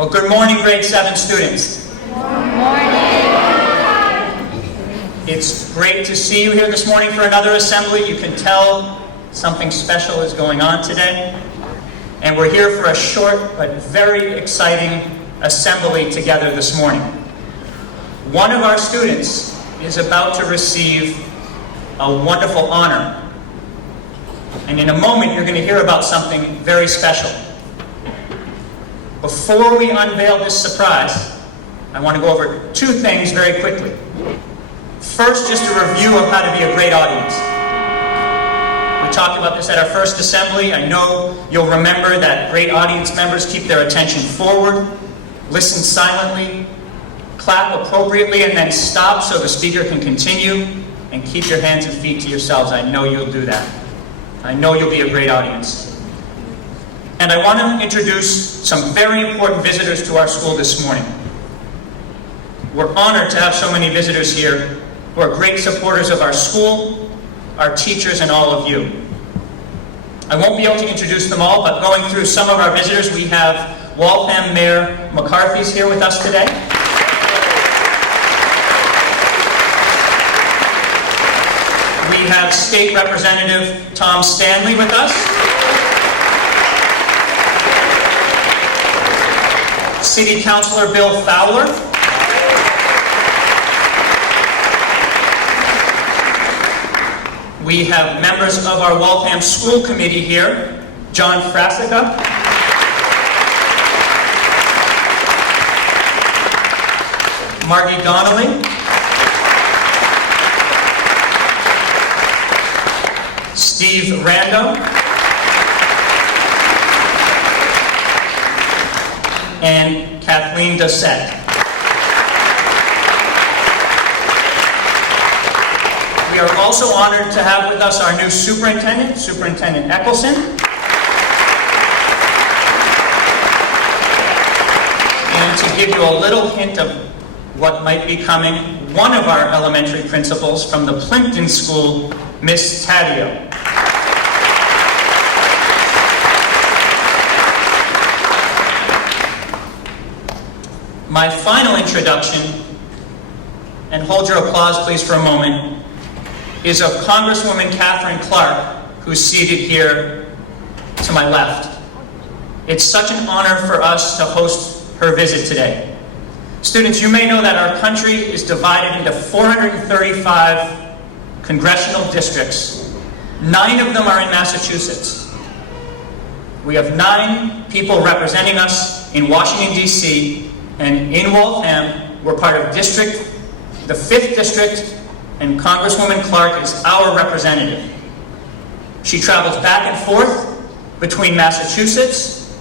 Well, good morning, grade 7 students. Good morning. It's great to see you here this morning for another assembly. You can tell something special is going on today. And we're here for a short but very exciting assembly together this morning. One of our students is about to receive a wonderful honor. And in a moment, you're going to hear about something very special. Before we unveil this surprise, I want to go over two things very quickly. First, just a review of how to be a great audience. We talked about this at our first assembly. I know you'll remember that great audience members keep their attention forward, listen silently, clap appropriately, and then stop so the speaker can continue, and keep your hands and feet to yourselves. I know you'll do that. I know you'll be a great audience. And I want to introduce some very important visitors to our school this morning. We're honored to have so many visitors here who are great supporters of our school, our teachers, and all of you. I won't be able to introduce them all, but going through some of our visitors, we have Waltham Mayor McCarthy's here with us today. We have State Representative Tom Stanley with us. City Councilor Bill Fowler. We have members of our Waltham School Committee here, John Frasica, Margie Donnelly, Steve Rando, and Kathleen Dossett. We are also honored to have with us our new superintendent, Superintendent Eccleston. And to give you a little hint of what might be coming, one of our elementary principals from the Plimpton School, Miss Taddeo. My final introduction, and hold your applause please for a moment, is of Congresswoman Katherine Clark, who's seated here to my left. It's such an honor for us to host her visit today. Students, you may know that our country is divided into 435 congressional districts. 9 of them are in Massachusetts. We have 9 people representing us in Washington, D.C., and in Waltham, we're part of the 5th district, and Congresswoman Clark is our representative. She travels back and forth between Massachusetts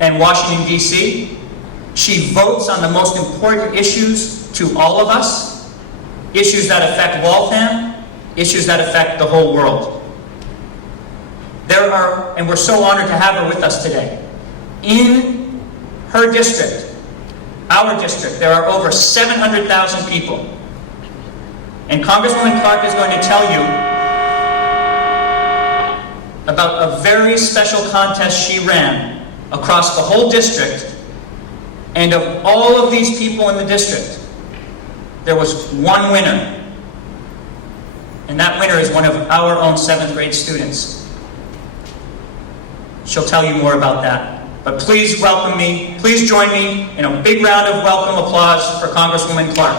and Washington, D.C. She votes on the most important issues to all of us, issues that affect Waltham, issues that affect the whole world. And we're so honored to have her with us today. In her district, our district, there are over 700,000 people. And Congresswoman Clark is going to tell you about a very special contest she ran across the whole district. And of all of these people in the district, there was one winner. And that winner is one of our own 7th grade students. She'll tell you more about that. But please join me in a big round of welcome applause for Congresswoman Clark.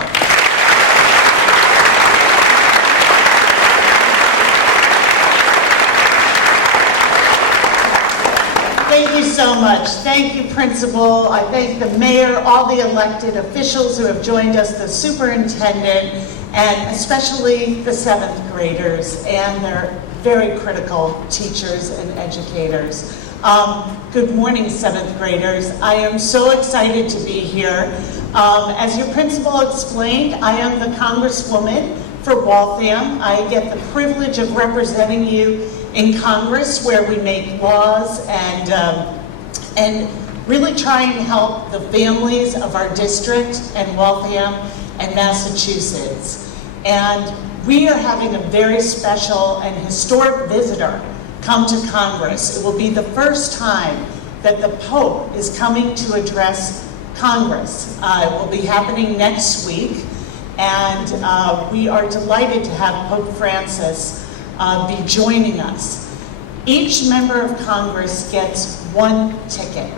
Thank you so much. Thank you, Principal. I thank the mayor, all the elected officials who have joined us, the superintendent, and especially the 7th graders and their very critical teachers and educators. Good morning, 7th graders. I am so excited to be here. As your principal explained, I am the Congresswoman for Waltham. I get the privilege of representing you in Congress, where we make laws and really try and help the families of our district and Waltham and Massachusetts. And we are having a very special and historic visitor come to Congress. It will be the first time that the Pope is coming to address Congress. It will be happening next week, and we are delighted to have Pope Francis be joining us. Each member of Congress gets one ticket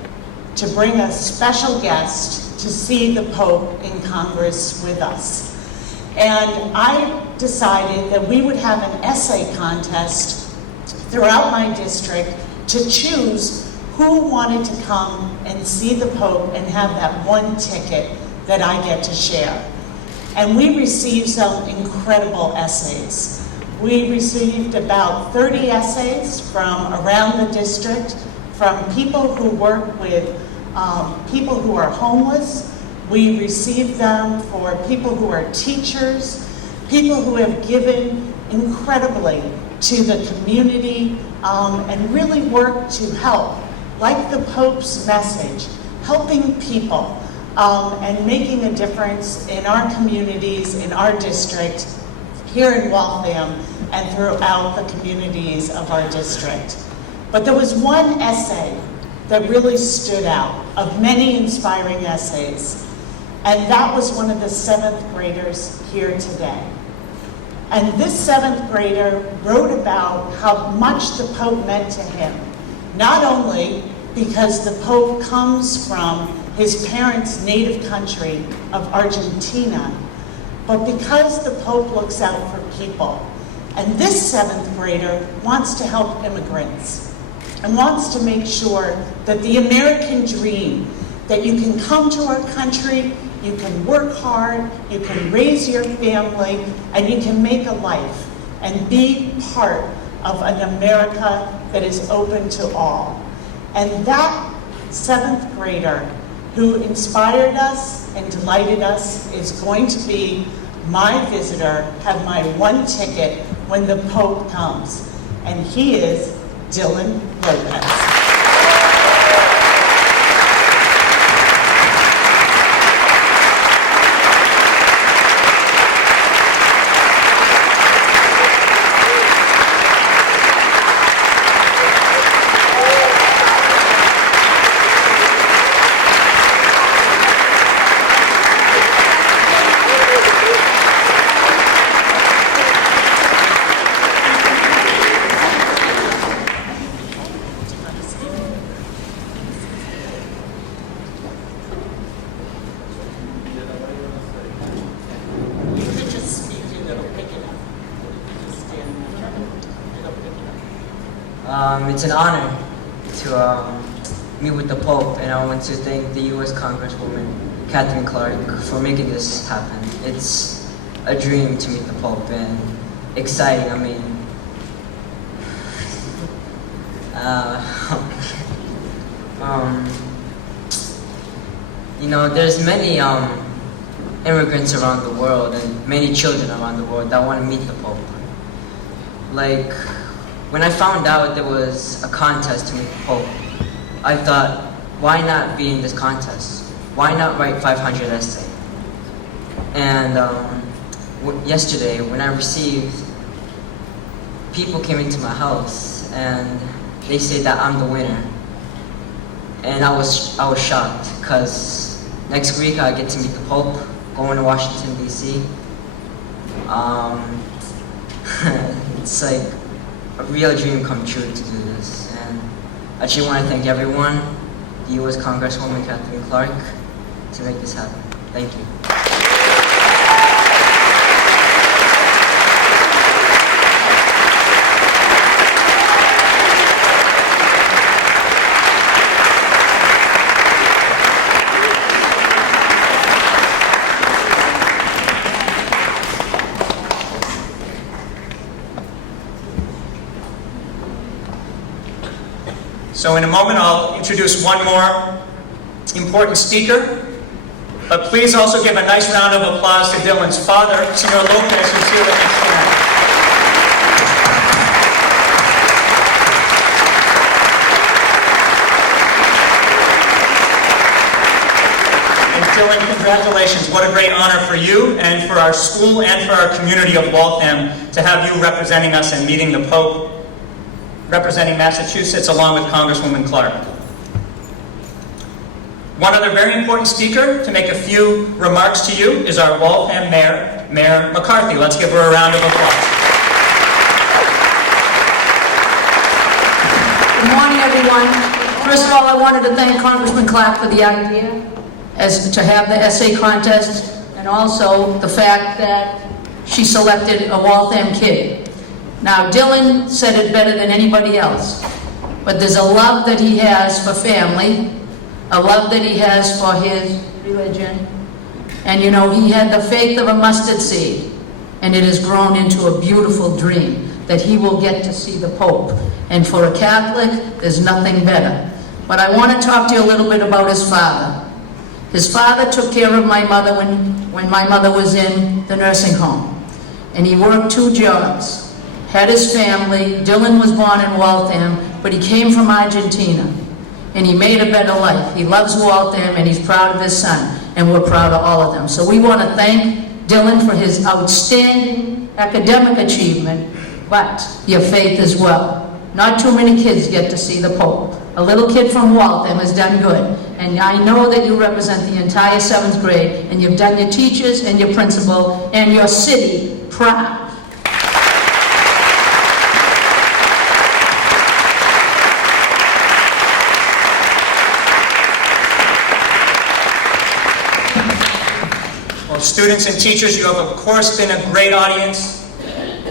to bring a special guest to see the Pope in Congress with us. And I decided that we would have an essay contest throughout my district to choose who wanted to come and see the Pope and have that one ticket that I get to share. And we received some incredible essays. We received about 30 essays from around the district, from people who work with people who are homeless. We received them for people who are teachers, people who have given incredibly to the community and really work to help, like the Pope's message, helping people and making a difference in our communities, in our district, here in Waltham, and throughout the communities of our district. But there was one essay that really stood out, of many inspiring essays, and that was one of the 7th graders here today. And this 7th grader wrote about how much the Pope meant to him, not only because the Pope comes from his parents' native country of Argentina, but because the Pope looks out for people. And this 7th grader wants to help immigrants and wants to make sure that the American dream, that you can come to our country, you can work hard, you can raise your family, and you can make a life and be part of an America that is open to all. And that 7th grader who inspired us and delighted us is going to be my visitor, have my one ticket when the Pope comes. And he is Dylan Lopez. It's an honor to meet with the Pope, and I want to thank the U.S. Congresswoman Katherine Clark for making this happen. It's a dream to meet the Pope, and exciting. I mean, you know, there's many immigrants around the world and many children around the world that want to meet the Pope. Like, when I found out there was a contest to meet the Pope, I thought, why not be in this contest? Why not write 500 essays? And yesterday, when I received, people came into my house and they said that I'm the winner. And I was shocked, because next week I get to meet the Pope, going to Washington, D.C. It's like a real dream come true to do this. And I actually want to thank everyone, the U.S. Congresswoman Katherine Clark, to make this happen. Thank you. So in a moment, I'll introduce one more important speaker. But please also give a nice round of applause to Dylan's father, Senor Lopez, who's here with us tonight. And Dylan, congratulations. What a great honor for you and for our school and for our community of Waltham to have you representing us and meeting the Pope, representing Massachusetts along with Congresswoman Clark. One other very important speaker to make a few remarks to you is our Waltham Mayor, Mayor McCarthy. Let's give her a round of applause. Good morning, everyone. First of all, I wanted to thank Congresswoman Clark for the idea to have the essay contest, and also the fact that she selected a Waltham kid. Now, Dylan said it better than anybody else, but there's a love that he has for family, a love that he has for his religion, and you know, he had the faith of a mustard seed, and it has grown into a beautiful dream that he will get to see the Pope. And for a Catholic, there's nothing better. But I want to talk to you a little bit about his father. His father took care of my mother when my mother was in the nursing home. And he worked 2 jobs, had his family. Dylan was born in Waltham, but he came from Argentina. And he made a better life. He loves Waltham, and he's proud of his son. And we're proud of all of them. So we want to thank Dylan for his outstanding academic achievement, but your faith as well. Not too many kids get to see the Pope. A little kid from Waltham has done good. And I know that you represent the entire 7th grade, and you've done your teachers and your principal and your city proud. Well, students and teachers, you have of course been a great audience.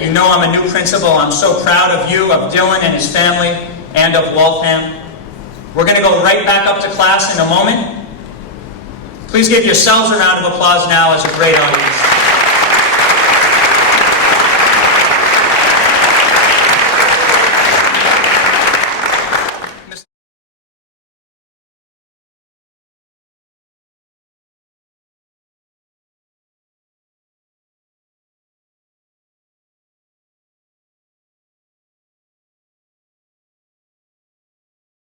You know I'm a new principal. I'm so proud of you, of Dylan and his family, and of Waltham. We're going to go right back up to class in a moment. Please give yourselves a round of applause now as a great audience.